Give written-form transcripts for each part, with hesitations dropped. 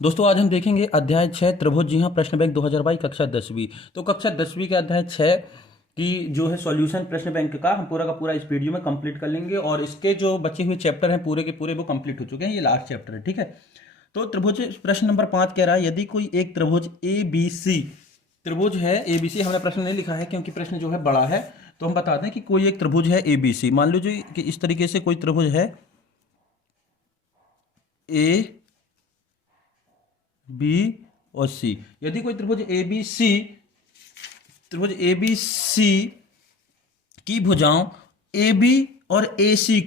दोस्तों आज हम देखेंगे अध्याय 6 त्रिभुज। जी हाँ, प्रश्न बैंक 2022 कक्षा 10वीं। तो कक्षा 10वीं के अध्याय 6 की जो है सॉल्यूशन प्रश्न बैंक का हम पूरा का पूरा इस वीडियो में कंप्लीट कर लेंगे और इसके जो बचे हुए चैप्टर हैं पूरे के पूरे वो कंप्लीट हो चुके हैं। ये लास्ट चैप्टर है, ठीक है। तो त्रिभुज प्रश्न नंबर 5 कह रहा है यदि कोई एक त्रिभुज ए बी सी त्रिभुज है ए बी सी, हमने प्रश्न नहीं लिखा है क्योंकि प्रश्न जो है बड़ा है, तो हम बता दें कि कोई एक त्रिभुज है ए बी सी। मान लीजिए कि इस तरीके से कोई त्रिभुज है ए बी और सी। यदि कोई त्रिभुज ए बी सी की भुजाओं ए बी और ए सी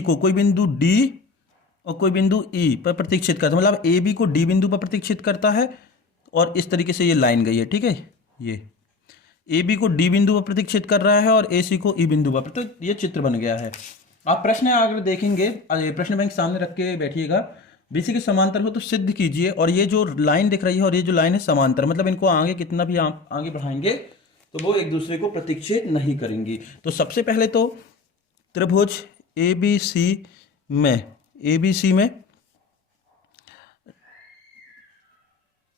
को कोई बिंदु डी और कोई बिंदु ई पर प्रतिच्छेद करता है, मतलब ए बी को डी बिंदु पर प्रतिच्छेद करता है और इस तरीके से ये लाइन गई है, ठीक है। ये ए बी को डी बिंदु पर प्रतिच्छेद कर रहा है और ए सी को ई बिंदु पर, तो ये चित्र बन गया है। आप प्रश्न आगे देखेंगे, प्रश्न बैंक सामने रख के बैठिएगा। बीसी के समांतर हो तो सिद्ध कीजिए, और ये जो लाइन दिख रही है और ये जो लाइन है समांतर, मतलब इनको आगे कितना भी आप आगे बढ़ाएंगे तो वो एक दूसरे को प्रतिच्छेद नहीं करेंगी। तो सबसे पहले तो त्रिभुज ए बी सी में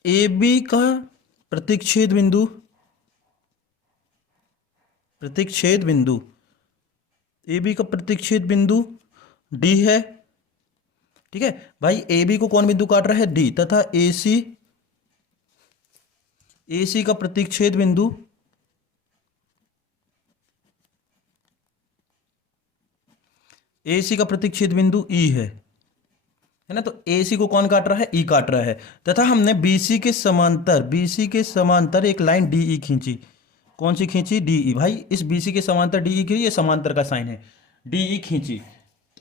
ए बी का प्रतिच्छेद बिंदु ए बी का प्रतिच्छेद बिंदु डी है, ठीक है भाई। ए बी को कौन बिंदु काट रहा है? डी। तथा ए सी का प्रतिच्छेद बिंदु ई है ना। तो ए सी को कौन काट रहा है? ई काट रहा है। तथा हमने बी सी के समांतर एक लाइन डी ई खींची। कौन सी खींची? D E. भाई इस बी सी के समांतर डी ई खींची, ये समांतर का साइन है, डी ई खींची।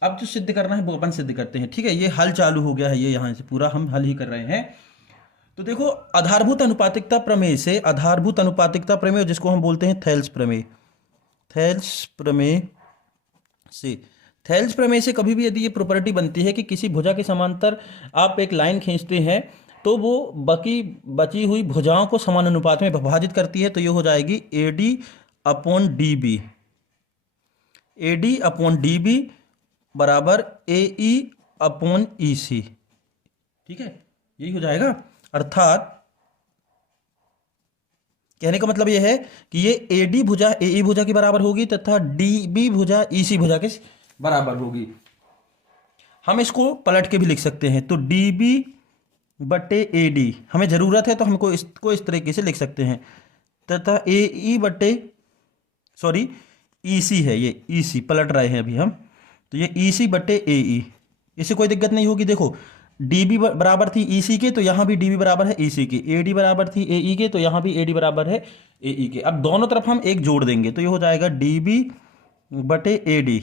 अब जो सिद्ध करना है वो अपन सिद्ध करते हैं, ठीक है। ये हल चालू हो गया है, ये यहां से पूरा हम हल ही कर रहे हैं। तो देखो, आधारभूत अनुपातिकता प्रमेय जिसको हम बोलते हैं थेल्स प्रमेय से कभी भी यदि ये प्रॉपर्टी बनती है कि किसी भुजा के समांतर आप एक लाइन खींचते हैं तो वो बची हुई भुजाओं को समान अनुपात में विभाजित करती है, तो ये हो जाएगी AD अपॉन DB बराबर AE अपॉन EC, ठीक है। यही हो जाएगा। अर्थात कहने का मतलब यह है कि ये AD भुजा AE भुजा के बराबर होगी तथा DB भुजा EC भुजा के बराबर होगी। हम इसको पलट के भी लिख सकते हैं, तो DB बटे AD, हमें जरूरत है तो हमको इसको इस तरीके से लिख सकते हैं, तथा EC है, ये EC पलट रहे हैं अभी हम, तो ये EC बटे AE, इससे कोई दिक्कत नहीं होगी। देखो, DB बराबर थी EC के, तो यहाँ भी DB बराबर है EC के। AD बराबर थी AE के, तो यहाँ भी AD बराबर है AE के। अब दोनों तरफ हम एक जोड़ देंगे, तो ये हो जाएगा DB बटे AD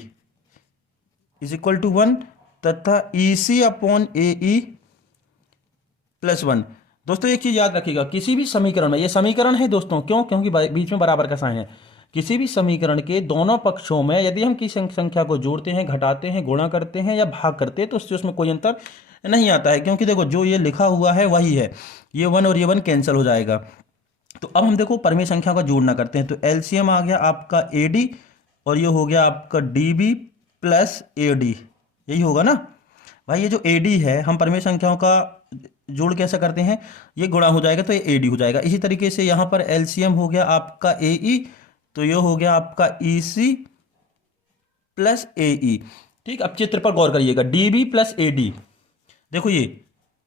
इज इक्वल टू 1 तथा EC अपॉन AE प्लस 1। दोस्तों एक चीज याद रखिएगा, किसी भी समीकरण में, ये समीकरण है दोस्तों, क्यों? क्योंकि बीच में बराबर का साइन है। किसी भी समीकरण के दोनों पक्षों में यदि हम किसी संख्या को जोड़ते हैं, घटाते हैं, गुणा करते हैं या भाग करते हैं तो उससे उसमें कोई अंतर नहीं आता है, क्योंकि देखो जो ये लिखा हुआ है वही है। ये 1 और ये 1 कैंसिल हो जाएगा। तो अब हम देखो परमेय संख्या का जोड़ना करते हैं, तो एलसीएम आ गया आपका AD और ये हो गया आपका DB प्लस AD, यही होगा ना भाई। ये जो AD है, हम परमेय संख्याओं का जोड़ कैसे करते हैं? ये गुणा हो जाएगा तो ये AD हो जाएगा। इसी तरीके से यहाँ पर LCM हो गया आपका AE, तो ये हो गया आपका EC प्लस AE, ठीक। अब चित्र पर गौर करिएगा, DB प्लस AD, देखो ये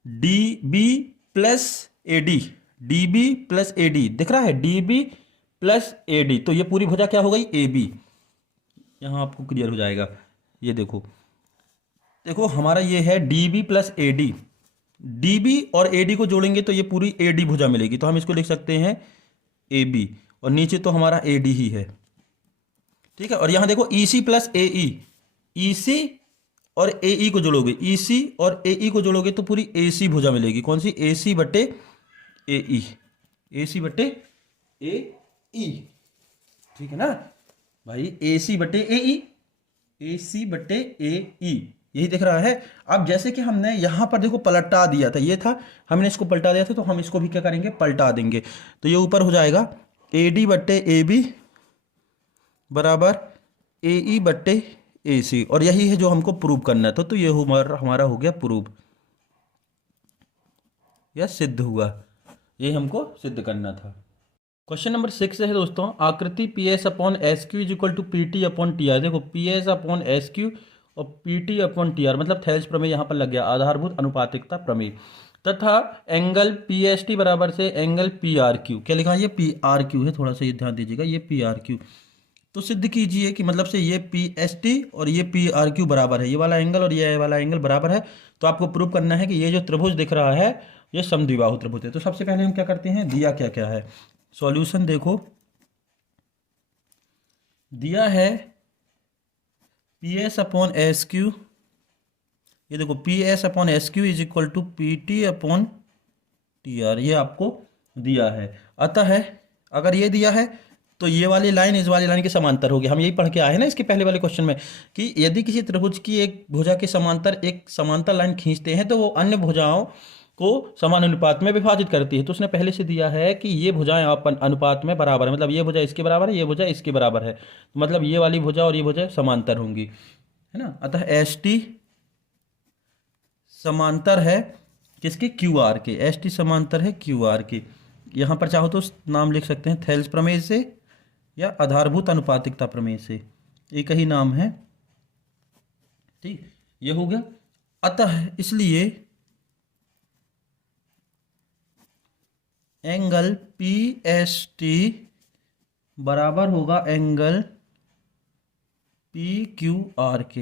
DB प्लस AD दिख रहा है, DB प्लस AD, तो ये पूरी भुजा क्या हो गई? AB। यहाँ आपको क्लियर हो जाएगा। ये देखो हमारा ये है DB प्लस AD, DB और AD को जोड़ेंगे तो ये पूरी AD भुजा मिलेगी, तो हम इसको लिख सकते हैं AB, और नीचे तो हमारा AD ही है, ठीक है। और यहाँ देखो EC प्लस AE, EC और AE को जोड़ोगे, EC और AE को जोड़ोगे तो पूरी AC भुजा मिलेगी। कौन सी? AC बटे AE, ठीक है ना भाई। AC बटे AE, यही दिख रहा है। अब जैसे कि हमने यहां पर देखो पलटा दिया था, ये था, हमने इसको पलटा दिया था, तो हम इसको भी क्या करेंगे? पलटा देंगे। तो ये ऊपर हो जाएगा AD बटे AB बराबर AE बटे AC, और यही है जो हमको प्रूव करना है। तो ये हमारा हो गया प्रूव। यह सिद्ध हुआ। ये हमको सिद्ध करना था। क्वेश्चन नंबर 6 है दोस्तों, आकृति P S upon S Q is equal to P T upon T R. देखो P S upon S Q और P T upon T R मतलब थेल्स प्रमेय यहाँ पर लग गया, आधारभूत अनुपातिकता प्रमेय। तथा एंगल पी एस टी बराबर से एंगल पी आर क्यू, क्या लिखा है, ये पी आर क्यू है, थोड़ा सा ये ध्यान दीजिएगा, ये पी आर क्यू। तो सिद्ध कीजिए कि मतलब से ये पी एस टी और ये पी आर क्यू बराबर है, ये वाला एंगल और ये वाला एंगल बराबर है। तो आपको प्रूव करना है कि ये जो त्रिभुज दिख रहा है ये समद्विबाहु त्रिभुज है। तो सबसे पहले हम क्या करते हैं, दिया क्या क्या है, सॉल्यूशन देखो, दिया है P S upon S Q, ये देखो P S upon S Q is equal to P T upon T R, ये आपको दिया है। अतः है अगर ये दिया है तो ये वाली लाइन इस वाली लाइन के समांतर होगी। हम यही पढ़ के आए हैं ना इसके पहले वाले क्वेश्चन में कि यदि किसी त्रिभुज की एक भुजा के समांतर एक समांतर लाइन खींचते हैं तो वो अन्य भुजाओं को समान अनुपात में विभाजित करती है। तो उसने पहले से दिया है कि ये भुजाएं अपन अनुपात में बराबर है, मतलब ये भुजा इसके बराबर है, ये भुजा इसके बराबर है, तो मतलब ये वाली भुजा और ये भुजा समांतर होंगी, है ना। अतः एस टी समांतर है किसके, क्यू आर के, एस टी समांतर है क्यू आर के। यहाँ पर चाहो तो नाम लिख सकते हैं थेल्स प्रमेय से या आधारभूत अनुपातिकता प्रमेय से, एक ही नाम है, ठीक, ये हो गया। अतः इसलिए एंगल पी एस टी बराबर होगा एंगल पी क्यू आर के।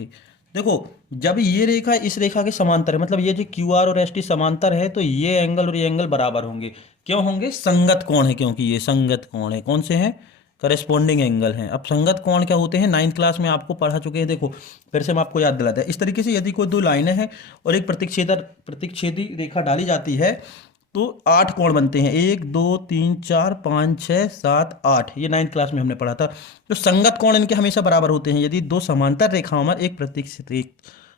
देखो जब ये रेखा इस रेखा के समांतर है, मतलब ये जो क्यू आर और एस टी समांतर है, तो ये एंगल और ये एंगल बराबर होंगे। क्यों होंगे, संगत कोण है, क्योंकि ये संगत कोण है। कौन से हैं, करेस्पॉन्डिंग एंगल हैं। अब संगत कोण क्या होते हैं, 9th क्लास में आपको पढ़ा चुके हैं। देखो फिर से हम आपको याद दिलाते हैं। इस तरीके से यदि कोई दो लाइनें हैं और एक प्रतिच्छेदी रेखा डाली जाती है तो 8 कोण बनते हैं, 1 2 3 4 5 6 7 8, ये 9th क्लास में हमने पढ़ा था। तो संगत कोण इनके हमेशा बराबर होते हैं। यदि दो समांतर रेखाओं में एक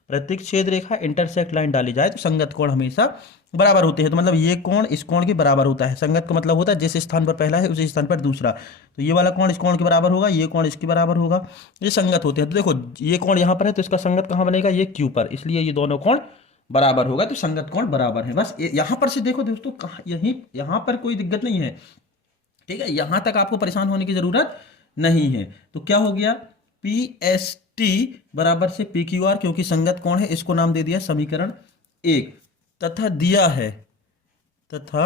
प्रतिच्छेद रेखा इंटरसेक्ट लाइन डाली जाए तो संगत कोण हमेशा बराबर होते हैं। तो मतलब ये कोण इस कोण के बराबर होता है। संगत का मतलब होता है जिस स्थान पर पहला है उसी स्थान पर दूसरा, तो ये वाला कोण इस कोण के बराबर होगा, ये कोण इसके बराबर होगा, ये संगत होते हैं। तो देखो ये कोण यहाँ पर है तो इसका संगत कहाँ बनेगा, ये क्यू पर, इसलिए ये दोनों कोण बराबर होगा, तो संगत कोण बराबर है। बस यहां पर से देखो दोस्तों, कहाँ यहां पर कोई दिक्कत नहीं है, ठीक है, यहां तक आपको परेशान होने की जरूरत नहीं है। तो क्या हो गया, पी एस टी बराबर से पी क्यू आर, क्योंकि संगत कोण है, इसको नाम दे दिया समीकरण 1। तथा दिया है, तथा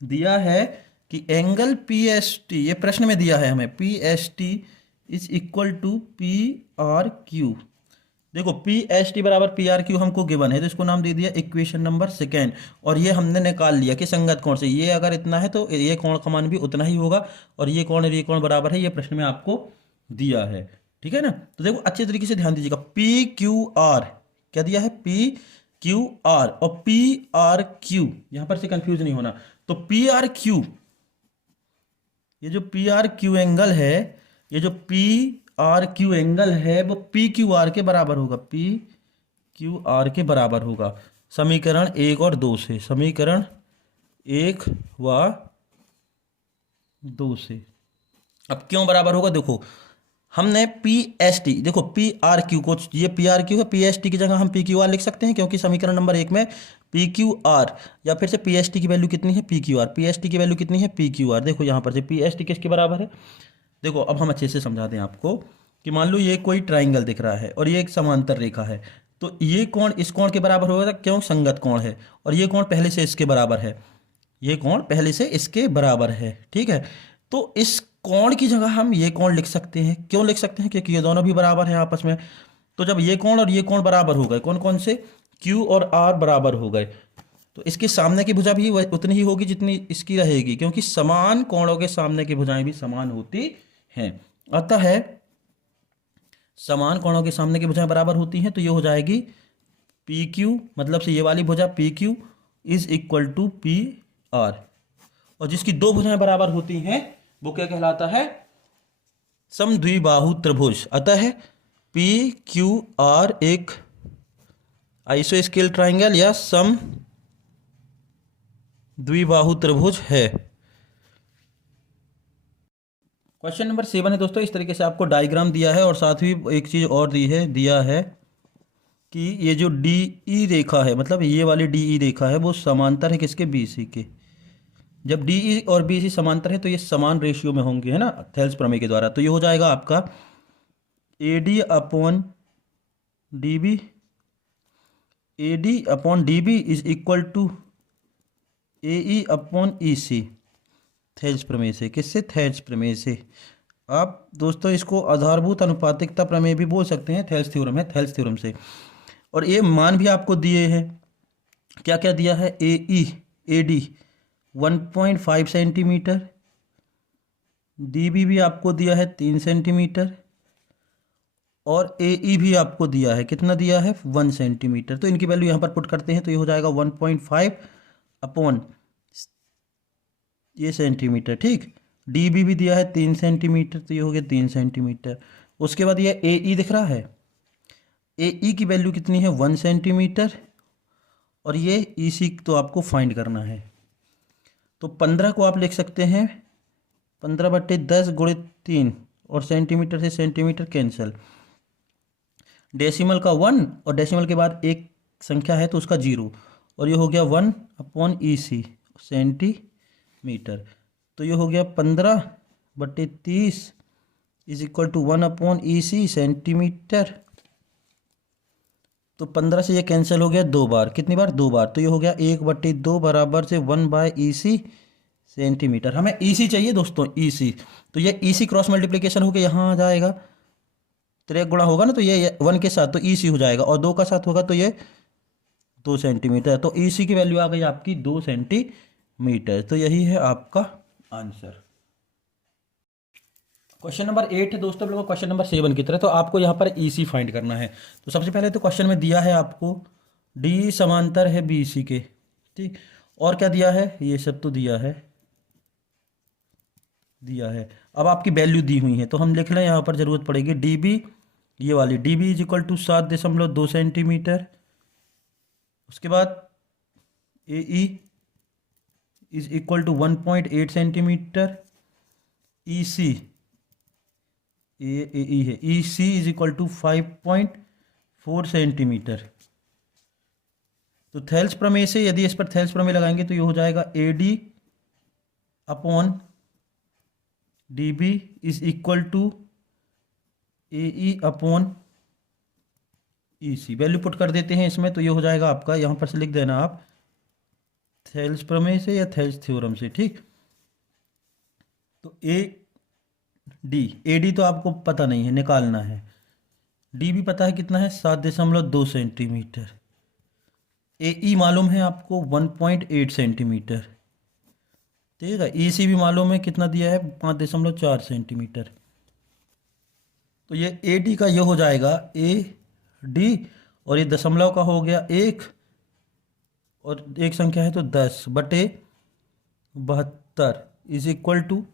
दिया है कि एंगल पी एस टी, ये प्रश्न में दिया है हमें, P S T is equal to P R Q. देखो पी एस टी बराबर पी आर क्यू हमको गिवन है, तो इसको नाम दे दिया इक्वेशन नंबर 2। और ये हमने निकाल लिया कि संगत कोण से ये अगर इतना है तो ये कोण का मान भी उतना ही होगा, और ये कोण और ये कोण बराबर है, ये प्रश्न में आपको दिया है, ठीक है ना। तो देखो अच्छे तरीके से ध्यान दीजिएगा, पी क्यू आर क्या दिया है, पी क्यू आर और पी आर क्यू, यहां पर से कंफ्यूज नहीं होना। तो पी आर क्यू, ये जो पी आर क्यू एंगल है, ये जो पी आर क्यू एंगल है वो पी क्यू आर के बराबर होगा, पी क्यू आर के बराबर होगा समीकरण 1 और 2 से, समीकरण 1 व 2 से। अब क्यों बराबर होगा, देखो हमने पी एस टी, देखो पी आर क्यू को, ये पी आर क्यू है, पी एस टी की जगह हम पी क्यू आर लिख सकते हैं, क्योंकि समीकरण नंबर 1 में पी क्यू आर, या फिर से पी एस टी की वैल्यू कितनी है, P Q R, P S T की वैल्यू कितनी है, पी क्यू आर। देखो यहाँ पर से पी एस टी किसके बराबर है, देखो अब हम अच्छे से समझा दें आपको कि मान लो ये कोई ट्राइंगल दिख रहा है और ये एक समांतर रेखा है, तो ये कोण इस कोण के बराबर होगा, क्यों, संगत कोण है, और ये कोण पहले से इसके बराबर है, ये कोण पहले से इसके बराबर है, ठीक है। तो इस कोण की जगह हम ये कोण लिख सकते हैं, क्यों लिख सकते हैं, क्योंकि ये दोनों भी बराबर हैं आपस में। तो जब ये कोण और ये कोण बराबर हो गए, कौन कौन से, क्यू और आर बराबर हो गए, तो इसके सामने की भुजा भी उतनी ही होगी जितनी इसकी रहेगी, क्योंकि समान कोणों के सामने की भुजाएं भी समान होती हैं। अतः है समान कोणों के सामने की भुजाएं बराबर होती हैं, तो ये हो जाएगी पी क्यू, मतलब से ये वाली भुजा P Q is equal to P R, और जिसकी दो भुजाएं बराबर होती हैं वो क्या कहलाता है, समद्विबाहु त्रिभुज। अतः पी क्यू आर एक आइसोस्केल ट्राइंगल या सम द्विबाहु त्रिभुज है। क्वेश्चन नंबर 7 है दोस्तों, इस तरीके से आपको डायग्राम दिया है और साथ ही एक चीज और दी है, दिया है कि ये जो डी ई रेखा है, मतलब ये वाली डी ई रेखा है, वो समांतर है किसके, बी सी के। जब डी ई और बी सी समांतर है तो ये समान रेशियो में होंगे, है ना, थेल्स प्रमेय के द्वारा। तो ये हो जाएगा आपका A D upon D B, A D upon D B is equal to A E upon E C, Thales प्रमेय से। किससे, थेल्स प्रमेय से। आप दोस्तों इसको आधारभूत अनुपातिकता प्रमेय भी बोल सकते हैं, थेल्स थ्योरम है, थेल्स थ्योरम से। और ये मान भी आपको दिए हैं, क्या क्या दिया है, A E A D 1.5 centimetre, D B भी आपको दिया है 3 सेंटीमीटर, और ए ई भी आपको दिया है, कितना दिया है, 1 सेंटीमीटर। तो इनकी वैल्यू यहाँ पर पुट करते हैं तो ये हो जाएगा 1.5 अपॉन ये सेंटीमीटर, ठीक। डी बी भी दिया है 3 सेंटीमीटर, तो ये हो गया 3 सेंटीमीटर। उसके बाद ये ए ई दिख रहा है, ए ई की वैल्यू कितनी है, 1 सेंटीमीटर, और ये ई सी तो आपको फाइंड करना है। तो 15 को आप लिख सकते हैं 15/10 गुणित 3, और सेंटीमीटर से सेंटीमीटर कैंसिल, डेसिमल का 1 और डेसिमल के बाद एक संख्या है तो उसका 0, और ये हो गया 1 अपॉन ई सी सेंटीमीटर। तो ये हो गया 15/30 is equal to 1 upon E C centimetre. तो 15 से ये कैंसिल हो गया 2 बार, कितनी बार, 2 बार। तो ये हो गया 1/2 बराबर से 1/ई सी सेंटीमीटर। हमें ई सी चाहिए दोस्तों, ई सी। तो ये ई सी क्रॉस मल्टीप्लिकेशन होकर यहाँ आ जाएगा, 3 गुणा होगा ना, तो ये 1 के साथ तो ई सी हो जाएगा, और 2 का साथ होगा तो ये 2 सेंटीमीटर। तो ई सी की वैल्यू आ गई आपकी 2 सेंटीमीटर। तो यही है आपका आंसर। क्वेश्चन नंबर 8 है दोस्तों, बिल्कुल क्वेश्चन नंबर 7 की तरह। तो आपको यहाँ पर ई सी फाइंड करना है। तो सबसे पहले तो क्वेश्चन में दिया है आपको डी समांतर है बी सी के, ठीक। और क्या दिया है, ये सब तो दिया है। अब आपकी वैल्यू दी हुई है तो हम लिख लें, यहाँ पर जरूरत पड़ेगी डी बी, ये वाली D B is equal to 7.2 centimetre. उसके बाद A E is equal to 1.8 centimetre, E C A E है, E C is equal to 5.4 centimetre. तो थेल्स प्रमेय से यदि इस पर थेल्स प्रमेय लगाएंगे तो ये हो जाएगा A D upon D B is equal to A E upon E C. Value put कर देते हैं इसमें, तो ये हो जाएगा आपका, यहाँ पर से लिख देना आप थेल्स प्रमेय से या थेल्स थ्योरम से, ठीक। तो ए डी तो आपको पता नहीं है, निकालना है। डी भी पता है कितना है, 7.2 सेंटीमीटर। ए ई मालूम है आपको 1.8 सेंटीमीटर, ठीक है। ई सी भी मालूम है, कितना दिया है, 5.4 सेंटीमीटर। तो ये ए डी का ये हो जाएगा ए डी, और ये दशमलव का हो गया 1, और एक संख्या है तो 10/72 इज इक्वल टू,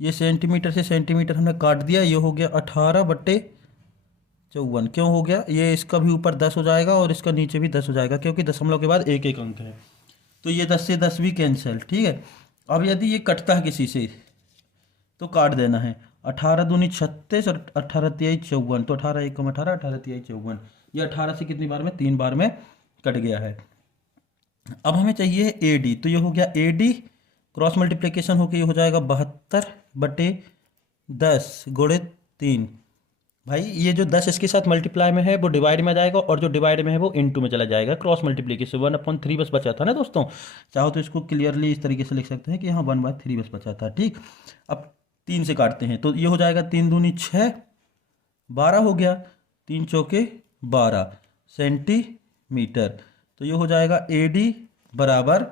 ये सेंटीमीटर से सेंटीमीटर हमने काट दिया, ये हो गया 18/54। क्यों हो गया, ये इसका भी ऊपर 10 हो जाएगा और इसका नीचे भी 10 हो जाएगा, क्योंकि दशमलव के बाद एक एक अंक है। तो ये 10 से 10 भी कैंसिल, ठीक है। अब यदि ये कटता है किसी से तो काट देना है, 18 दूनी 36 और 18 तिहाई 54, तो 18 एकम 18, 18 तिहाई 54। ये 18 से कितनी बार में, 3 बार में कट गया है। अब हमें चाहिए ए डी, तो ये हो गया ए डी क्रॉस मल्टीप्लिकेशन होकर ये हो जाएगा 72/10 गुणित 3। भाई ये जो 10 इसके साथ मल्टीप्लाई में है वो डिवाइड में आ जाएगा, और जो डिवाइड में है वो इनटू में चला जाएगा। क्रॉस मल्टीप्लिकेशन 1/3 बस बचा था ना दोस्तों। चाहो तो इसको क्लियरली इस तरीके से लिख सकते हैं कि यहाँ 1/3 बस बचा था, ठीक। अब 3 से काटते हैं तो ये हो जाएगा 3 दूनी 6, 12 हो गया, 3 चौके 12 सेंटीमीटर। तो ये हो जाएगा ए डी बराबर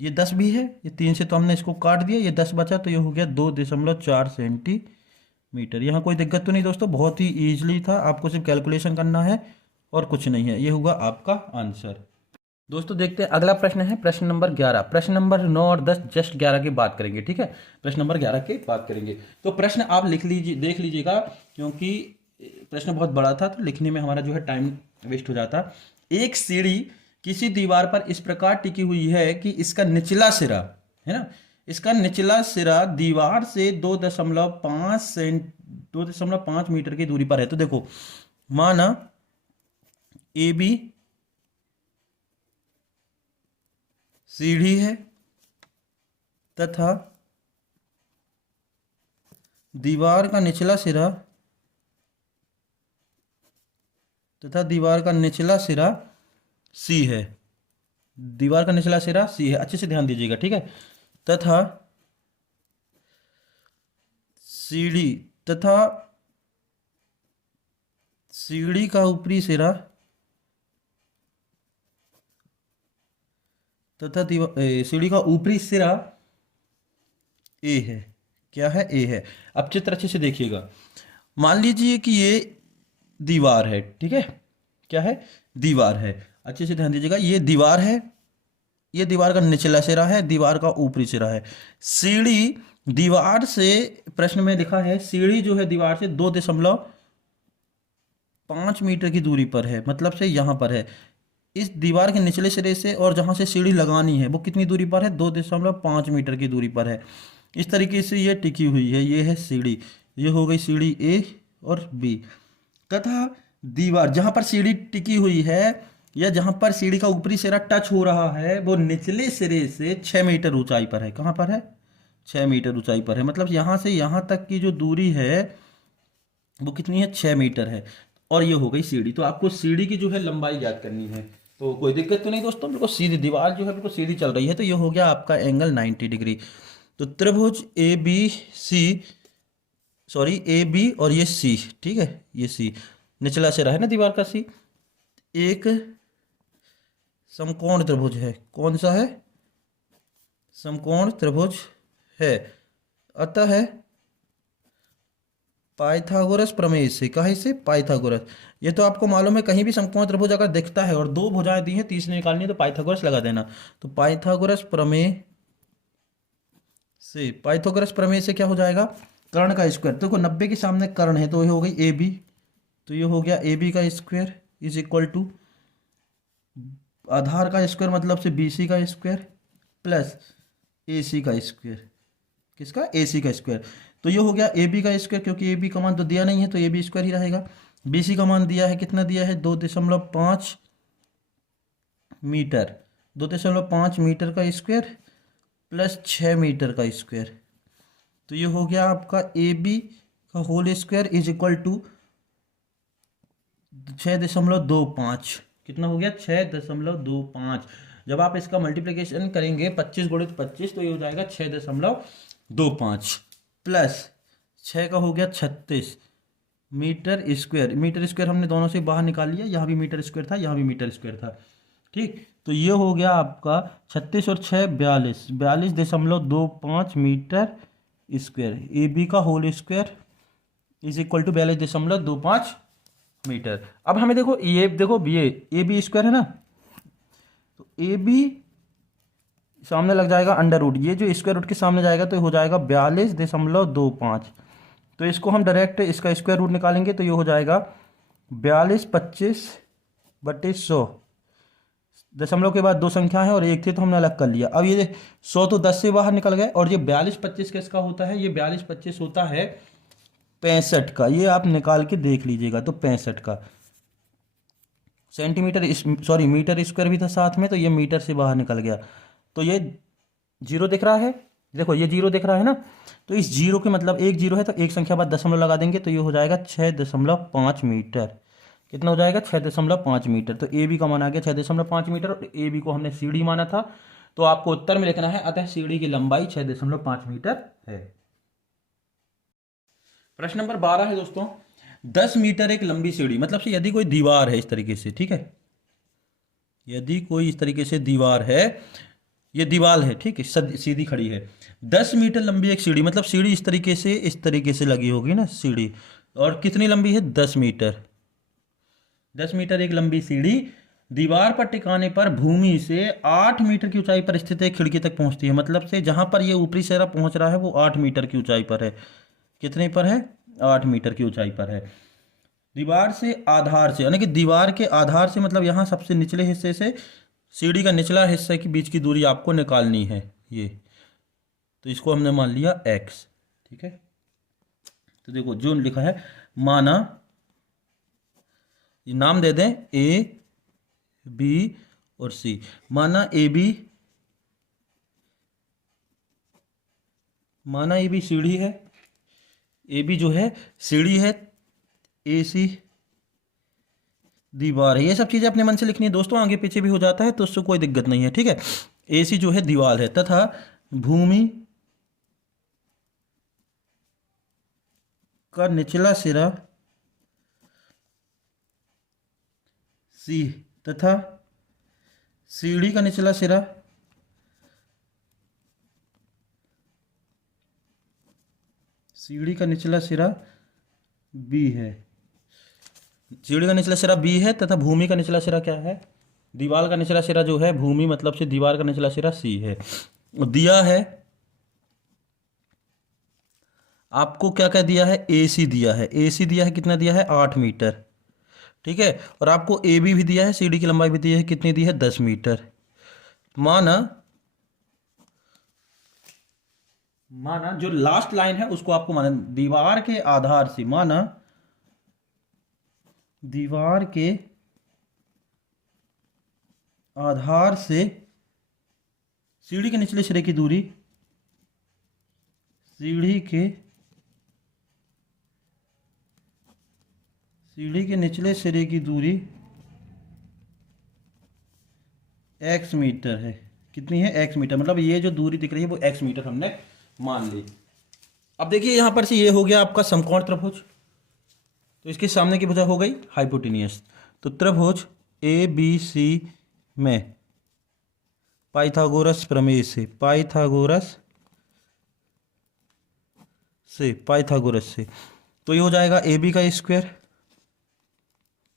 ये 10 भी है, ये 3 से तो हमने इसको काट दिया, ये 10 बचा, तो ये हो गया 2.4 सेंटीमीटर। यहाँ कोई दिक्कत तो नहीं दोस्तों, बहुत ही ईजिली था, आपको सिर्फ कैलकुलेशन करना है और कुछ नहीं है। ये होगा आपका आंसर। दोस्तों देखते हैं अगला प्रश्न है प्रश्न नंबर 11। प्रश्न नंबर 9 और 10 जस्ट 11 की बात करेंगे, ठीक है। प्रश्न नंबर 11 की बात करेंगे। तो प्रश्न आप लिख लीजिए, देख लीजिएगा, क्योंकि प्रश्न बहुत बड़ा था तो लिखने में हमारा जो है टाइम वेस्ट हो जाता। एक सीढ़ी किसी दीवार पर इस प्रकार टिकी हुई है कि इसका निचला सिरा, है ना, इसका निचला सिरा दीवार से 2.5 2.5 मीटर की दूरी पर है। तो देखो माना ए बी सीढ़ी है तथा दीवार का निचला सिरा सी है। दीवार का निचला सिरा सी है, अच्छे से ध्यान दीजिएगा, ठीक है। तथा सीढ़ी का ऊपरी सिरा सीढ़ी का ऊपरी सिरा ए है। क्या है? ए है। अब चित्र अच्छे से देखिएगा। मान लीजिए कि ये दीवार है, ठीक है। क्या है? दीवार है। अच्छे से ध्यान दीजिएगा, ये दीवार है, ये दीवार का निचला सिरा है, दीवार का ऊपरी सिरा है। सीढ़ी दीवार से, प्रश्न में लिखा है सीढ़ी जो है दीवार से 2.5 मीटर की दूरी पर है, मतलब से यहाँ पर है। इस दीवार के निचले सिरे से और जहाँ से सीढ़ी लगानी है वो कितनी दूरी पर है? 2.5 मीटर की दूरी पर है। इस तरीके से ये टिकी हुई है। ये है सीढ़ी, ये हो गई सीढ़ी ए और बी। तथा दीवार जहाँ पर सीढ़ी टिकी हुई है या जहाँ पर सीढ़ी का ऊपरी सिरा टच हो रहा है वो निचले सिरे से 6 मीटर ऊंचाई पर है। कहाँ पर है? 6 मीटर ऊंचाई पर है। मतलब यहाँ से यहाँ तक की जो दूरी है वो कितनी है? 6 मीटर है। और ये हो गई सीढ़ी। तो आपको सीढ़ी की जो है लंबाई ज्ञात करनी है। तो कोई दिक्कत तो नहीं दोस्तों, बिल्कुल सीधी दीवार जो है बिल्कुल सीधी चल रही है। तो ये हो गया आपका एंगल 90 डिग्री। तो त्रिभुज A B C, sorry A B और ये सी, ठीक है, ये सी निचला सिरा है ना दीवार का सी, एक समकोण त्रिभुज है। कौन सा है? समकोण त्रिभुज है। अतः पाइथागोरस प्रमेय से, कहे से? पाइथागोरस। ये तो आपको मालूम है, कहीं भी समकोण त्रिभुज अगर दिखता है और दो भुजाएं दी हैं, तीसरी निकालनी है तो पाइथागोरस लगा देना। तो पाइथागोरस प्रमेय से, पाइथागोरस प्रमेय से क्या हो जाएगा? कर्ण का स्क्वायर। देखो 90 के सामने कर्ण है तो ये हो गई ए बी, तो ये हो गया ए बी का स्क्वायर इज इक्वल टू आधार का स्क्वायर मतलब से बी सी का स्क्वायर प्लस ए सी का स्क्वायर। किसका? ए सी का स्क्वायर। तो ये हो गया ए बी का स्क्वायर, क्योंकि ए बी का मान तो दिया नहीं है तो ए बी स्क्वायर ही रहेगा। बी सी का मान दिया है, कितना दिया है? 2.5 मीटर। 2.5 मीटर का स्क्वायर प्लस 6 मीटर का स्क्वायर। तो ये हो गया आपका ए बी का whole square is equal to 6.25। कितना हो गया? 6.25। जब आप इसका मल्टीप्लिकेशन करेंगे 25 गुणित 25 तो ये हो जाएगा 6.25 प्लस 6 का हो गया 36 मीटर स्क्वायर। मीटर स्क्वायर हमने दोनों से बाहर निकाल लिया, यहाँ भी मीटर स्क्वायर था, यहाँ भी मीटर स्क्वायर था, ठीक। तो ये हो गया आपका 36 और 6 42, 42.25 मीटर स्क्वायर। ए बी का whole square is equal to 42.25 metre. अब हमें देखो ये देखो ये ए बी स्क्वायर है ना, तो ए बी सामने लग जाएगा अंडर रूट, ये जो स्क्वायर रूट के सामने जाएगा तो ये हो जाएगा 42.25। तो इसको हम डायरेक्ट इसका स्क्वायर रूट निकालेंगे तो ये हो जाएगा 42/25/100। दशमलव के बाद दो संख्या है और एक थे तो हमने अलग कर लिया। अब ये 100 तो 10 से बाहर निकल गए और ये 42/25 किसका होता है? ये 42/25 होता है 65 का। ये आप निकाल के देख लीजिएगा। तो 65 का सेंटीमीटर, सॉरी मीटर स्क्वायर भी था साथ में, तो ये मीटर से बाहर निकल गया। तो ये जीरो दिख रहा है, देखो ये जीरो दिख रहा है ना, तो इस जीरो के मतलब एक जीरो है तो एक संख्या बाद दशमलव लगा देंगे तो ये हो जाएगा 6.5 मीटर। कितना हो जाएगा? 6.5 मीटर। तो ए बी का मान आ गया 6.5 मीटर और ए बी को हमने सीढ़ी माना था, तो आपको उत्तर में लिखना है अतः सीढ़ी की लंबाई 6.5 मीटर है। प्रश्न नंबर 12 है दोस्तों, 10 मीटर एक लंबी सीढ़ी, मतलब से यदि कोई दीवार है इस तरीके से, ठीक है, यदि कोई इस तरीके से दीवार है, ये दीवार है, ठीक है, सीधी खड़ी है, 10 मीटर लंबी एक सीढ़ी, मतलब सीढ़ी इस तरीके से लगी होगी ना सीढ़ी, और कितनी लंबी है? 10 मीटर। 10 मीटर एक लंबी सीढ़ी दीवार पर टिकाने पर भूमि से 8 मीटर की ऊंचाई पर स्थित एक खिड़की तक पहुंचती है। मतलब से जहां पर ये ऊपरी सिरा पहुंच रहा है वो 8 मीटर की ऊंचाई पर है। कितने पर है? 8 मीटर की ऊंचाई पर है। दीवार से आधार से, यानी कि दीवार के आधार से मतलब यहाँ सबसे निचले हिस्से से सीढ़ी का निचला हिस्सा के बीच की दूरी आपको निकालनी है ये, तो इसको हमने मान लिया x, ठीक है। तो देखो जो लिखा है, माना ये नाम दे दें ए बी और सी। माना ए बी, माना ए बी सीढ़ी है, ए बी जो है सीढ़ी है, ए सी दीवार है। ये सब चीज़ें अपने मन से लिखनी है दोस्तों, आगे पीछे भी हो जाता है तो उससे कोई दिक्कत नहीं है, ठीक है। ए सी जो है दीवार है, तथा भूमि का निचला सिरा सी, तथा सीढ़ी का निचला सिरा सीढ़ी का निचला सिरा बी है। सीढ़ी का निचला सिरा बी है तथा भूमि का निचला सिरा क्या है, दीवार का निचला सिरा जो है भूमि मतलब से दीवार का निचला सिरा सी है। दिया है आपको, क्या क्या दिया है, ए सी दिया है, ए सी दिया है कितना दिया है 8 मीटर, ठीक है। और आपको ए बी भी दिया है, सीढ़ी की लंबाई भी दी है, कितनी दी है 10 मीटर। माना माना जो लास्ट लाइन है उसको आपको माना दीवार के आधार से, माना दीवार के आधार से सीढ़ी के निचले सिरे की दूरी, सीढ़ी के निचले सिरे की दूरी x मीटर है। कितनी है, x मीटर, मतलब ये जो दूरी दिख रही है वो x मीटर हमने मान ली। अब देखिए यहां पर से ये हो गया आपका समकोण त्रिभुज, तो इसके सामने की भुजा हो गई हाइपोटेनियस। तो त्रिभुज ए बी सी में पाइथागोरस प्रमेय से, पाइथागोरस से तो ये हो जाएगा ए बी का स्क्वायर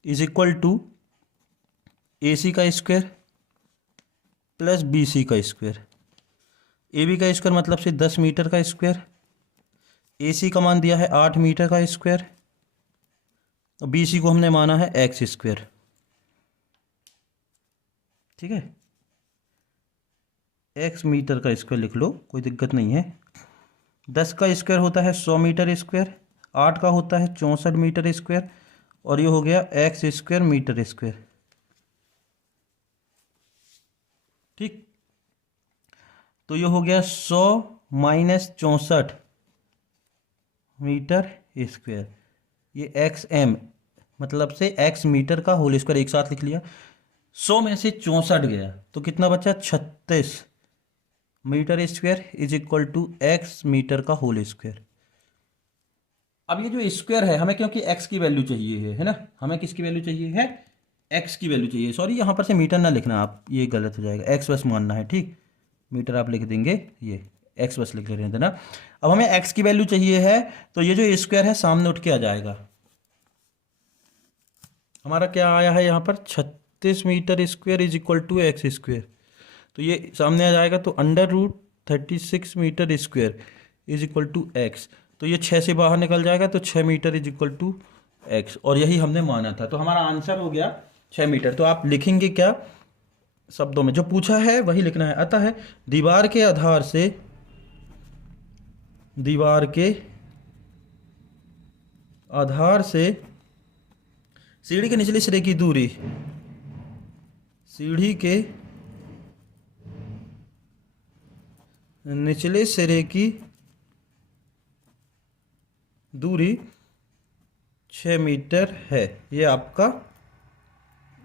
इज इक्वल टू ए सी का स्क्वायर प्लस बी सी का स्क्वायर। ए बी का स्क्वायर मतलब से 10 मीटर का स्क्वायर, ए सी का मान दिया है 8 मीटर का स्क्वायर, और बी सी को हमने माना है एक्स स्क्वायर, ठीक है। एक्स मीटर का स्क्वायर लिख लो, कोई दिक्कत नहीं है। 10 का स्क्वायर होता है 100 मीटर स्क्वायर, 8 का होता है 64 मीटर स्क्वायर, और ये हो गया एक्स स्क्वायर मीटर स्क्वायर, ठीक। तो ये हो गया 100 माइनस 64 मीटर स्क्वायर, ये एक्स एम मतलब से एक्स मीटर का होल स्क्वायर एक साथ लिख लिया। 100 में से 64 गया तो कितना बचा 36 metre square is equal to X metre का होल स्क्वायर। अब ये जो स्क्वायर है हमें क्योंकि एक्स की वैल्यू चाहिए है ना, हमें किसकी वैल्यू चाहिए है, एक्स की वैल्यू चाहिए। सॉरी यहाँ पर से मीटर ना लिखना आप, ये गलत हो जाएगा, एक्स बस मानना है, ठीक। मीटर आप लिख देंगे, ये एक्स बस लिख ले रहे थे ना। अब हमें एक्स की वैल्यू चाहिए है तो ये जो स्क्वायर है सामने उठ के आ जाएगा, हमारा क्या आया है यहाँ पर 36 metre square is equal to X square, तो ये सामने आ जाएगा। तो under root 36 metre square is equal to X, तो ये 6 से बाहर निकल जाएगा तो 6 metre is equal to X, और यही हमने माना था। तो हमारा आंसर हो गया 6 मीटर। तो आप लिखेंगे क्या, शब्दों में जो पूछा है वही लिखना है। अतः दीवार के आधार से, दीवार के आधार से सीढ़ी के निचले सिरे की दूरी, सीढ़ी के निचले सिरे की दूरी 6 मीटर है, ये आपका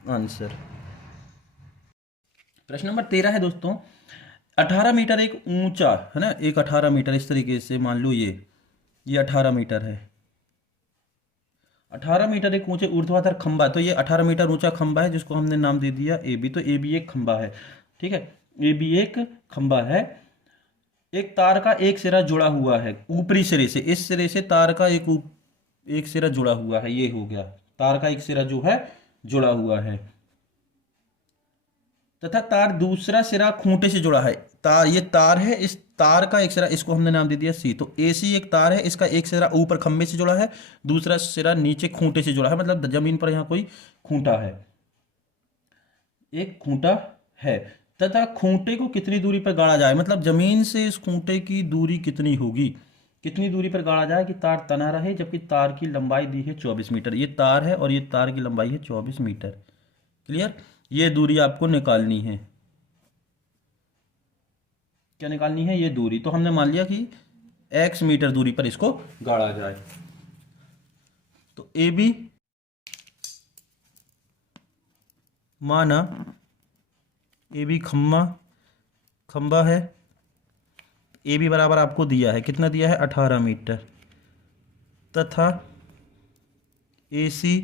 आंसर। प्रश्न नंबर 13 है दोस्तों, 18 मीटर एक ऊंचा है ना, एक 18 मीटर इस तरीके से मान लो ये 18 मीटर है, 18 मीटर एक ऊंचे ऊर्ध्वाधर खंबा, तो ये 18 मीटर ऊंचा खंबा है जिसको हमने नाम दे दिया ए बी। तो ए बी एक खंबा है, ठीक है, ए बी एक खंबा है। एक तार का एक सिरा जुड़ा हुआ है ऊपरी सिरे से, इस सिरे से तार का एक सिरा जुड़ा हुआ है, ये हो गया तार का एक सिरा जो है जुड़ा हुआ है, तथा तार दूसरा सिरा खूंटे से जुड़ा है। तार, ये तार है, इस तार का एक सिरा, इसको हमने नाम दे दिया सी। तो ए सी एक तार है, इसका एक सिरा ऊपर खंबे से जुड़ा है, दूसरा सिरा नीचे खूंटे से जुड़ा है, मतलब जमीन पर यहाँ कोई खूंटा है, एक खूंटा है, तथा खूंटे को कितनी दूरी पर गाड़ा जाए, मतलब जमीन से इस खूंटे की दूरी कितनी होगी, कितनी दूरी पर गाड़ा जाए कि तार तना रहे, जबकि तार की लंबाई दी है 24 मीटर। ये तार है और ये तार की लंबाई है 24 मीटर। क्लियर? ये दूरी आपको निकालनी है। क्या निकालनी है? ये दूरी। तो हमने मान लिया कि x मीटर दूरी पर इसको गाड़ा जाए। तो ए बी माना, ए बी खंबा है। ए बी बराबर आपको दिया है, कितना दिया है? 18 मीटर। तथा ए सी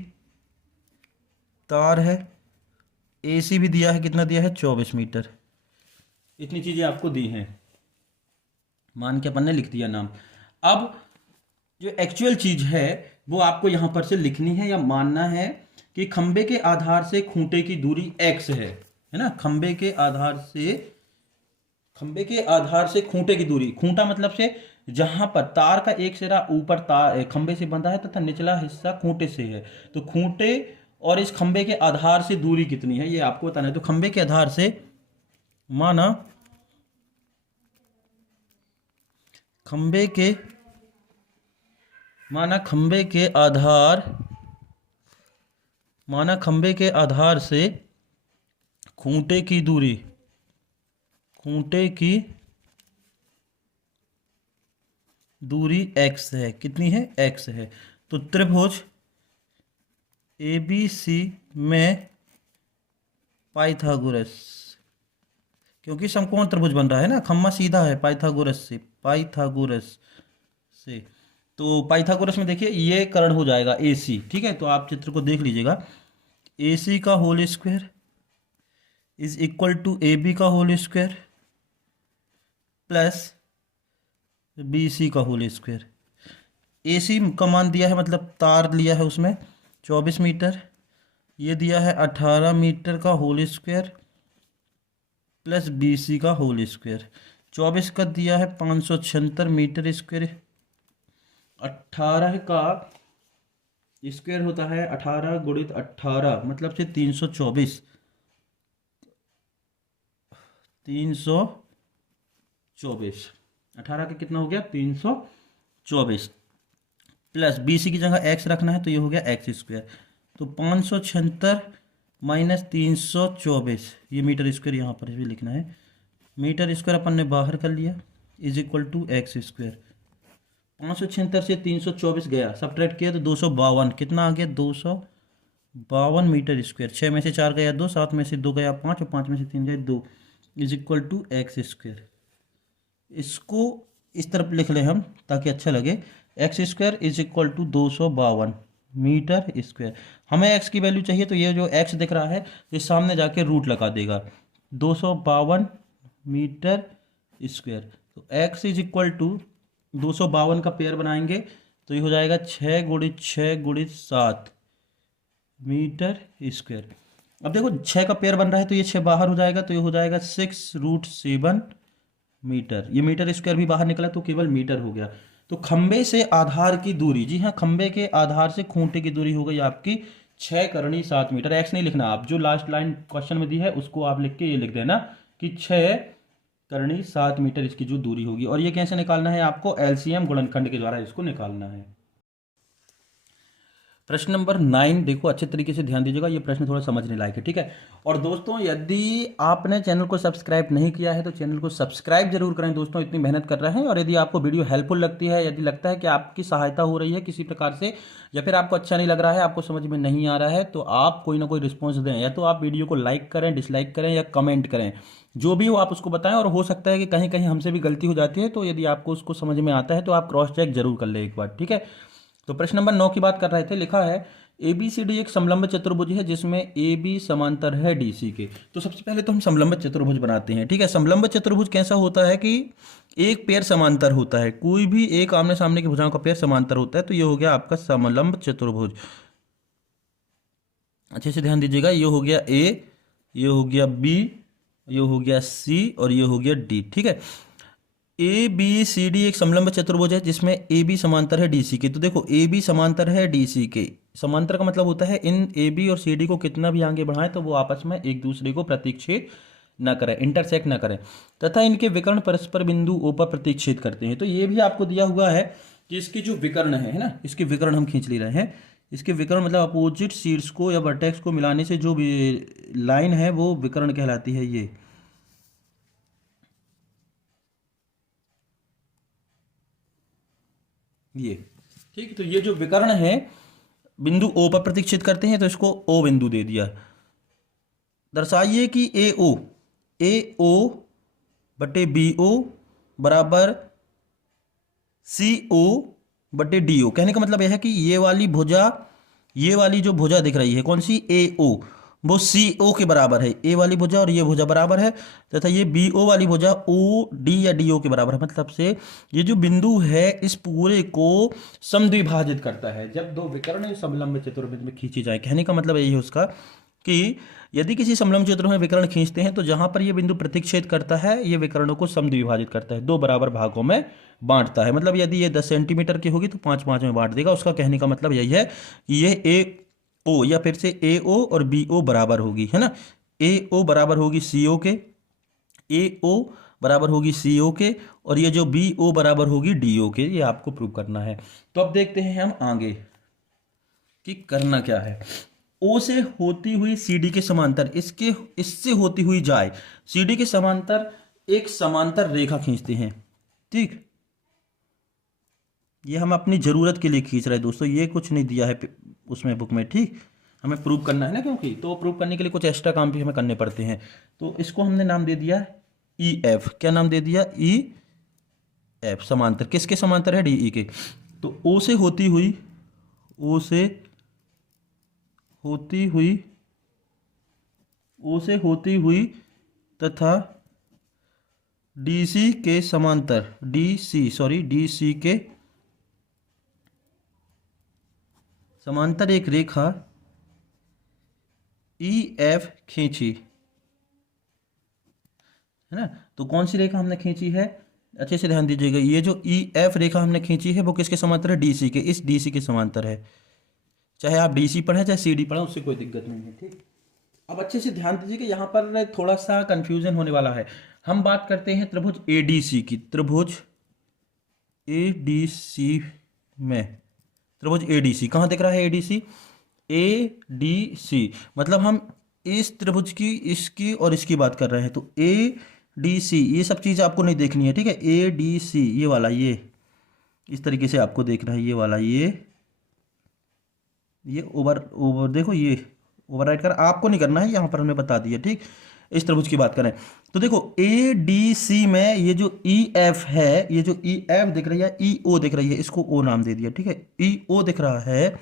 तार है। ए सी भी दिया है, कितना दिया है? 24 मीटर। इतनी चीज़ें आपको दी हैं, मान के अपन ने लिख दिया नाम। अब जो एक्चुअल चीज़ है वो आपको यहाँ पर से लिखनी है या मानना है कि खंबे के आधार से खूंटे की दूरी x है ना? खंबे के आधार से खूंटे की दूरी, खूंटा मतलब से जहां पर तार का एक सिरा ऊपर तार खंबे से बंधा है तथा निचला हिस्सा खूंटे से है, तो खूंटे और इस खंबे के आधार से दूरी कितनी है ये आपको बताना है। तो खंबे के आधार से माना खंबे के आधार से खूंटे की दूरी x है। कितनी है? x है। तो त्रिभुज ABC में पाइथागोरस, क्योंकि समकोण त्रिभुज बन रहा है ना, खम्मा सीधा है पाइथागोरस से। तो पाइथागोरस में देखिए ये कर्ण हो जाएगा AC। ठीक है, तो आप चित्र को देख लीजिएगा। AC का whole square is equal to AB का होल स्क्वायर प्लस BC का होल स्क्वायर। AC का मान दिया है, मतलब तार लिया है उसमें 24 मीटर, ये दिया है 18 मीटर का होल स्क्वायर प्लस BC का होल स्क्वायर। 24 का दिया है 576 मीटर स्क्वायर। 18 का स्क्वायर होता है 18 गुणित 18 मतलब से 324। 18 का कितना हो गया? 324 प्लस BC की जगह x रखना है तो ये हो गया x स्क्वायर। तो 576 माइनस 324, ये मीटर स्क्वायर यहाँ पर भी लिखना है। मीटर स्क्वायर अपन ने बाहर कर लिया is equal to x square. 576 से 324 गया, सब्ट्रैक्ट किया तो 252। कितना आ गया? 252 मीटर स्क्वायर। 6 में से 4 गया 2, 7 में से 2 गया 5 और 5 में से 3 गया 2 is equal to x square. इसको इस तरफ लिख लें हम ताकि अच्छा लगे। x square is equal to 252 metre square. हमें x की वैल्यू चाहिए, तो ये जो x दिख रहा है ये सामने जाके रूट लगा देगा। 252 मीटर स्क्वायर। तो x इज इक्वल टू 252 का पेयर बनाएंगे तो ये हो जाएगा 6 गुणित 6 गुणित 7 मीटर स्क्वायर। अब देखो 6 का पेयर बन रहा है तो ये 6 बाहर हो जाएगा, तो ये हो जाएगा 6√7 मीटर। ये मीटर स्क्वायर भी बाहर निकला तो केवल मीटर हो गया। तो खंबे से आधार की दूरी, जी हाँ, खंबे के आधार से खूंटे की दूरी हो गई आपकी 6 करणी 7 मीटर। एक्स नहीं लिखना, आप जो लास्ट लाइन क्वेश्चन में दी है उसको आप लिख के ये लिख देना कि 6 करणी 7 मीटर इसकी जो दूरी होगी। और ये कैसे निकालना है? आपको एलसीएम गुणनखंड के द्वारा इसको निकालना है। प्रश्न नंबर 9 देखो, अच्छे तरीके से ध्यान दीजिएगा, ये प्रश्न थोड़ा समझने लायक है। ठीक है, और दोस्तों यदि आपने चैनल को सब्सक्राइब नहीं किया है तो चैनल को सब्सक्राइब जरूर करें दोस्तों, इतनी मेहनत कर रहे हैं। और यदि आपको वीडियो हेल्पफुल लगती है, यदि लगता है कि आपकी सहायता हो रही है किसी प्रकार से, या फिर आपको अच्छा नहीं लग रहा है, आपको समझ में नहीं आ रहा है, तो आप कोई ना कोई रिस्पॉन्स दें। या तो आप वीडियो को लाइक करें, डिसलाइक करें या कमेंट करें, जो भी हो आप उसको बताएं। और हो सकता है कि कहीं कहीं हमसे भी गलती हो जाती है, तो यदि आपको उसको समझ में आता है तो आप क्रॉस चेक जरूर कर ले एक बार। ठीक है, तो प्रश्न नंबर 9 की बात कर रहे थे। लिखा है ABCD एक समलंब चतुर्भुज है जिसमें AB समांतर है DC के। तो सबसे पहले तो हम समलंब चतुर्भुज बनाते हैं। ठीक है, समलंब चतुर्भुज कैसा होता है कि एक पेयर समांतर होता है, कोई भी एक आमने सामने की भुजाओं का पेयर समांतर होता है, तो ये हो गया आपका समलंब चतुर्भुज। अच्छे से ध्यान दीजिएगा, ये हो गया A, ये हो गया B, ये हो गया C और ये हो गया D। ठीक है, ABCD एक समलंब चतुर्भुज है जिसमें AB समांतर है DC के। तो देखो AB समांतर है DC के, समांतर का मतलब होता है इन AB और CD को कितना भी आगे बढ़ाएं तो वो आपस में एक दूसरे को प्रतिच्छेद न करें, इंटरसेक्ट न करें, तथा इनके विकर्ण परस्पर बिंदु ओ पर प्रतिच्छेद करते हैं। तो ये भी आपको दिया हुआ है कि इसके जो विकर्ण है ना, इसके विकर्ण हम खींच ले रहे हैं। इसके विकर्ण मतलब अपोजिट शीर्ष को या वर्टेक्स को मिलाने से जो भी लाइन है वो विकर्ण कहलाती है। ये ठीक। तो ये जो विकर्ण है बिंदु ओ पर प्रतिच्छेद करते हैं, तो इसको ओ बिंदु दे दिया। दर्शाइए कि ए ओ बटे बी ओ बराबर सी ओ बटे डी ओ। कहने का मतलब यह है कि ये वाली जो भुजा दिख रही है कौन सी, ए ओ, वो सी ओ के बराबर है। ए वाली भुजा और ये भुजा बराबर है, तथा ये बी ओ वाली भुजा ओ डी या डी ओ के बराबर है। मतलब से ये जो बिंदु है इस पूरे को समद्विभाजित करता है जब दो विकर्ण समलंब चतुर्भुज में खींची जाए। कहने का मतलब यही है उसका कि यदि किसी समलंब चतुर्भुज में विकर्ण खींचते हैं तो जहां पर ये बिंदु प्रतिच्छेद करता है ये विकर्णों को समद्विभाजित करता है, दो बराबर भागों में बांटता है। मतलब यदि ये 10 सेंटीमीटर की होगी तो 5-5 में बांट देगा। उसका कहने का मतलब यही है कि ये ए ओ या फिर से ए ओ और बी ओ बराबर होगी, है ना। ए ओ बराबर होगी सी ओ के, ए ओ बराबर होगी सी ओ के, और ये जो बी ओ बराबर होगी डी ओ के। ये आपको प्रूव करना है। तो अब देखते हैं हम आगे कि करना क्या है। ओ से होती हुई सीडी के समांतर इससे होती हुई जाए सीडी के समांतर एक समांतर रेखा खींचते हैं। ठीक, ये हम अपनी जरूरत के लिए खींच रहे हैं दोस्तों, ये कुछ नहीं दिया है उसमें बुक में। ठीक, हमें प्रूव करना है ना, क्योंकि तो प्रूव करने के लिए कुछ एक्स्ट्रा काम भी हमें करने पड़ते हैं। तो इसको हमने नाम दे दिया ई एफ। क्या नाम दे दिया, ई एफ। समांतर किसके समांतर है, डी ई के। तो ओ से होती हुई तथा डीसी के समांतर डीसी के समांतर एक रेखा ई एफ खींची, है ना। तो कौन सी रेखा हमने खींची है, अच्छे से ध्यान दीजिएगा। ये जो ई एफ रेखा हमने खींची है वो किसके समांतर है, डीसी के। इस डीसी के समांतर है। चाहे आप डीसी पढ़ें चाहे सीडी पढ़ें, उससे कोई दिक्कत नहीं है। ठीक, अब अच्छे से ध्यान दीजिए कि यहाँ पर थोड़ा सा कंफ्यूजन होने वाला है। हम बात करते हैं त्रिभुज एडीसी की। त्रिभुज एडीसी में त्रिभुज एडीसी कहाँ दिख रहा है, एडीसी एडीसी मतलब हम इस त्रिभुज की, इसकी और इसकी बात कर रहे हैं। तो एडीसी ये सब चीज़ आपको नहीं देखनी है। ठीक है, एडीसी ये वाला, ये इस तरीके से आपको देखना है। ये वाला ये ओवर देखो, ये ओवरराइट कर आपको नहीं करना है, यहाँ पर हमने बता दिया। ठीक, इस त्रिभुज की बात करें तो देखो ए डी सी में ये जो ई एफ है, ये जो ई एफ दिख रही है, ई ओ दिख रही है, इसको ओ नाम दे दिया। ठीक है, ई ओ दिख रहा है,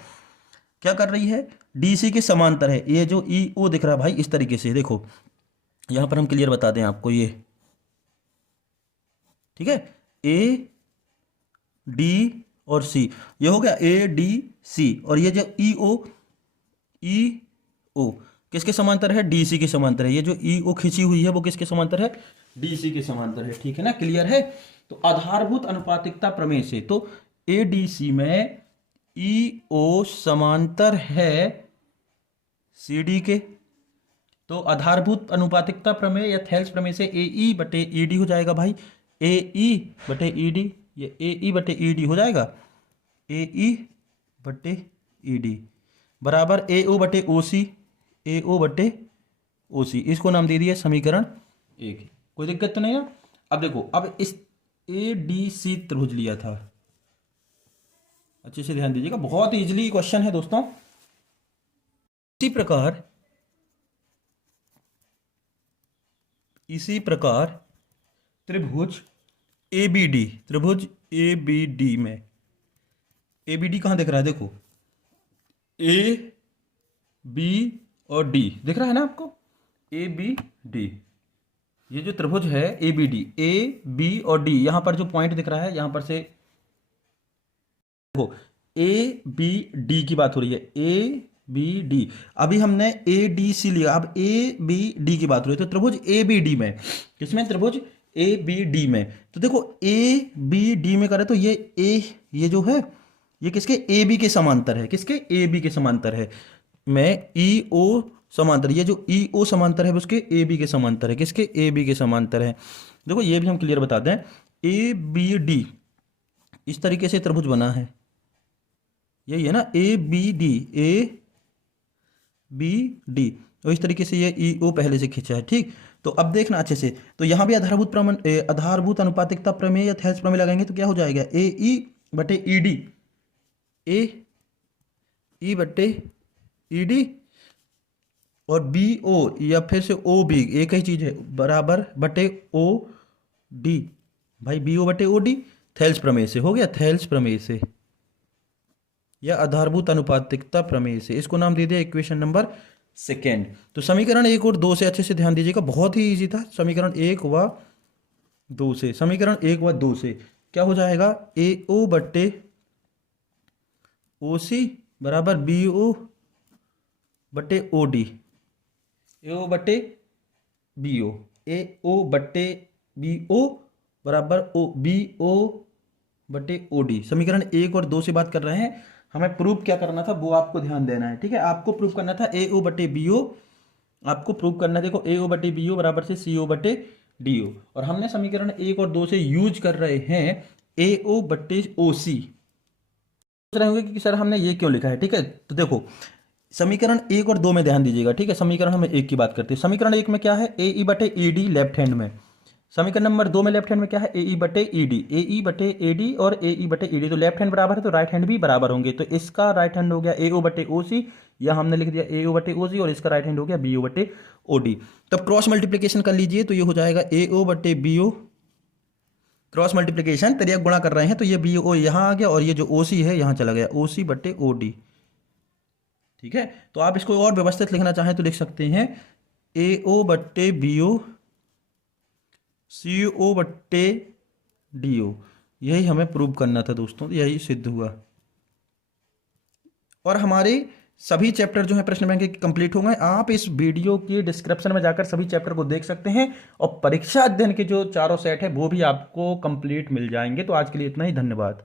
क्या कर रही है, डीसी के समांतर है। ये जो ई ओ दिख रहा है भाई इस तरीके से, देखो यहां पर हम क्लियर बता दें आपको ये। ठीक है, ए डी और सी, ये हो गया ए डी सी। और ये जो ई ओ किसके समांतर है, डीसी के समांतर है। ये जो ई ओ खींची हुई है वो किसके समांतर है, डीसी के समांतर है। ठीक है ना, क्लियर है। तो आधारभूत अनुपातिकता प्रमेय से तो एडीसी में ई ओ समांतर है सीडी के, तो आधारभूत अनुपातिकता प्रमेय या थेल्स प्रमेय से ए ई बटे ई डी हो जाएगा भाई। ए ई बटे ई डी, ये ए ई बटे ई डी हो जाएगा। ए ई बटे ई डी बराबर ए ओ बटे ओ सी, ए ओ बटे ओ सी। इसको नाम दे दिया समीकरण 1। कोई दिक्कत तो नहीं है। अब देखो, अब इस ए डी सी त्रिभुज लिया था, अच्छे से ध्यान दीजिएगा, बहुत इजीली क्वेश्चन है दोस्तों। इसी प्रकार त्रिभुज एबीडी में, एबीडी कहां दिख रहा है, देखो ए बी और डी दिख रहा है ना आपको, ए बी डी। ये जो त्रिभुज है A B D, A B और डी, यहां पर जो पॉइंट दिख रहा है यहां पर से देखो ए बी डी की बात हो रही है, ए बी डी। अभी हमने ए डी सी लिया, अब ए बी डी की बात हो रही है। तो त्रिभुज ए बी डी में, किसमें, त्रिभुज ए बी डी में। तो देखो ए बी डी में करें तो ये जो है ये किसके, ए बी के समांतर है। किसके, ए बी के समांतर है। मैं ई ओ समांतर, ये जो ई ओ समांतर है उसके ए बी के समांतर है, किसके, ए बी के समांतर है। देखो ये भी हम क्लियर बता दें, ए बी डी इस तरीके से त्रिभुज बना है, यही है ना, A B D, A B D, और इस तरीके से ये ई ओ पहले से खींचा है, ठीक। तो अब देखना अच्छे से, तो यहाँ भी आधारभूत अनुपातिकता प्रमेय या थेल्स प्रमेय लगाएंगे तो क्या हो जाएगा, ए ई बटे ई डी, ए ई बटे ई डी और बी ओ या फिर से ओ बी, एक ही चीज है, बराबर बटे ओ डी, भाई बी ओ बटे ओ डी, थेल्स प्रमेय से हो गया, थेल्स प्रमेय से या आधारभूत अनुपातिकता प्रमेय से, इसको नाम दे दिया इक्वेशन नंबर सेकेंड। तो समीकरण 1 और 2 से अच्छे से ध्यान दीजिएगा, बहुत ही इजी था। समीकरण 1 व 2 से, समीकरण 1 व 2 से क्या हो जाएगा, ए ओ बट्टे ओ सी बराबर बी ओ बट्टे ओ डी, ए ओ बट्टे बी ओ, ए ओ बट्टे बी ओ बराबर ओ बी ओ बटे ओ डी। समीकरण 1 और 2 से बात कर रहे हैं, हमें प्रूफ क्या करना था वो आपको ध्यान देना है, ठीक है। आपको प्रूफ करना था ए ओ बटे बी ओ, आपको प्रूफ करना है, देखो ए ओ बटे बी ओ बराबर से सी ओ बटे डी ओ, और हमने समीकरण 1 और 2 से यूज कर रहे हैं ए ओ बटे ओ सी। सोच रहे होंगे कि सर हमने ये क्यों लिखा है, ठीक है। तो देखो समीकरण 1 और 2 में ध्यान दीजिएगा, ठीक है। समीकरण हमें 1 की बात करते हैं, समीकरण 1 में क्या है, ए ई बटे ई डी लेफ्ट हैंड में, समीकरण नंबर 2 में लेफ्ट हैंड में क्या है, ए ई बटे ई डी, ए ई बटे ए डी और ए ई बटे ई डी, तो लेफ्ट हैंड बराबर है तो राइट हैंड भी बराबर होंगे, तो इसका राइट हैंड हो गया ए ओ बटे ओ सी, या हमने लिख दिया ए ओ बटे ओ सी, और इसका राइट हैंड हो गया बी ओ बटे ओ डी। तब क्रॉस मल्टीप्लीकेशन कर लीजिए तो ये हो जाएगा ए ओ बटे बी ओ, क्रॉस मल्टीप्लीकेशन तरिया गुणा कर रहे हैं तो ये बी ओ यहाँ आ गया और ये जो ओ सी है यहाँ चला गया, ओ सी बटे ओ डी, ठीक है। तो आप इसको और व्यवस्थित लिखना चाहें तो लिख सकते हैं ए ओ बट्टे बी ओ सी ओ बट्टे डी ओ, यही हमें प्रूव करना था दोस्तों, यही सिद्ध हुआ। और हमारे सभी चैप्टर जो है प्रश्न बैंक के कंप्लीट हो गए, आप इस वीडियो के डिस्क्रिप्शन में जाकर सभी चैप्टर को देख सकते हैं, और परीक्षा अध्ययन के जो चारों सेट है वो भी आपको कंप्लीट मिल जाएंगे। तो आज के लिए इतना ही, धन्यवाद।